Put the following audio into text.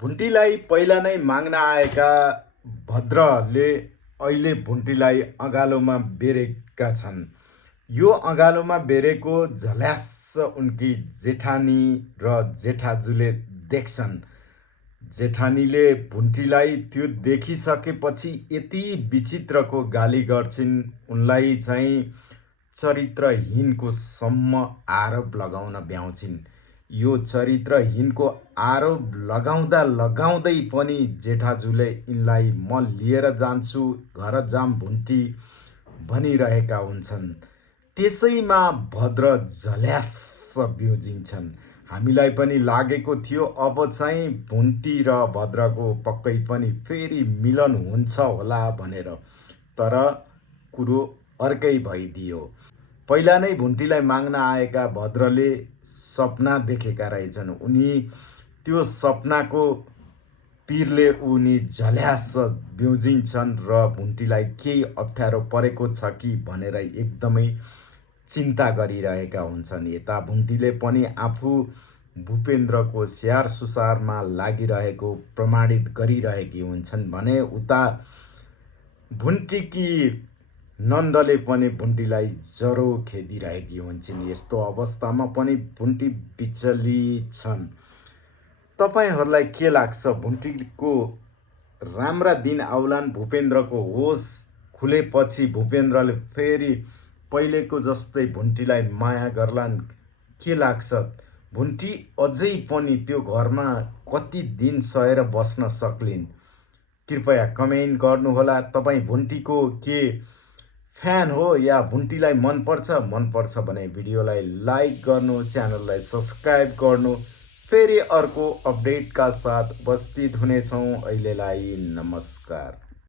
भुन्टीलाई पहिला नै माग्न आएका भद्रले अहिले भुन्टीलाई अँगालोमा बेरेका छन्। यो अँगालोमा बेरेको झल्यास्स उनकी जेठानी र जेठाजुले देख्छन्। जेठानीले भुन्टीलाई त्यो देखिसकेपछि यति विचित्रको गाली गर्छिन्, उनलाई चाहिँ चरित्रहीनको सम्म आरोप लगाउन भ्याउँछिन्। यो चरित्रहीनको आरोप लगाउँदा लगाउँदै पनि जेठाजुले यिनलाई म लिएर जान्छु, घर जाम भुन्टी भनिरहेका हुन्छन्। त्यसैमा भद्र झल्यास्स ब्युजिन्छन्। हामीलाई पनि लागेको थियो अब चाहिँ भुन्टी र भद्रको पक्कै पनि फेरि मिलन हुन्छ होला भनेर, तर कुरो अर्कै भइदियो। पहिला नै भुन्टीलाई माग्न आएका भद्रले सपना देखेका रहेछन्। उनी त्यो सपनाको पिरले उनी झल्यास्स ब्युजिन्छन् र भुन्टीलाई केही अप्ठ्यारो परेको छ कि भनेर एकदमै चिन्ता गरिरहेका हुन्छन्। यता भुन्टीले पनि आफू भूपेन्द्रको स्याहार सुसारमा लागिरहेको प्रमाणित गरिरहेकी हुन्छन् भने उता भुन्टीकी नन्दले पनि भुन्टीलाई जरो खेदिरहेकी हुन्छन्। यस्तो अवस्थामा पनि भुन्टी विचलित छन्। तपाईहरूलाई के लाग्छ, भुन्टीको राम्रा दिन आउलान्? भूपेन्द्रको होस खुलेपछि भूपेन्द्रले फेरि पहिलेको जस्तै भुन्टीलाई माया गर्लान्? के लाग्छ? भुन्टी अझै पनि त्यो घरमा कति दिन सहेर बस्न सक्लिन्? कृपया कमेन्ट गर्नुहोला। तपाईँ भुन्टीको के फ्यान हो या भुन्टीलाई मनपर्छ भने भिडियोलाई लाइक गर्नु, च्यानललाई सब्सक्राइब गर्नु। फेरि अर्को अपडेटका साथ उपस्थित हुनेछौँ। अहिलेलाई नमस्कार।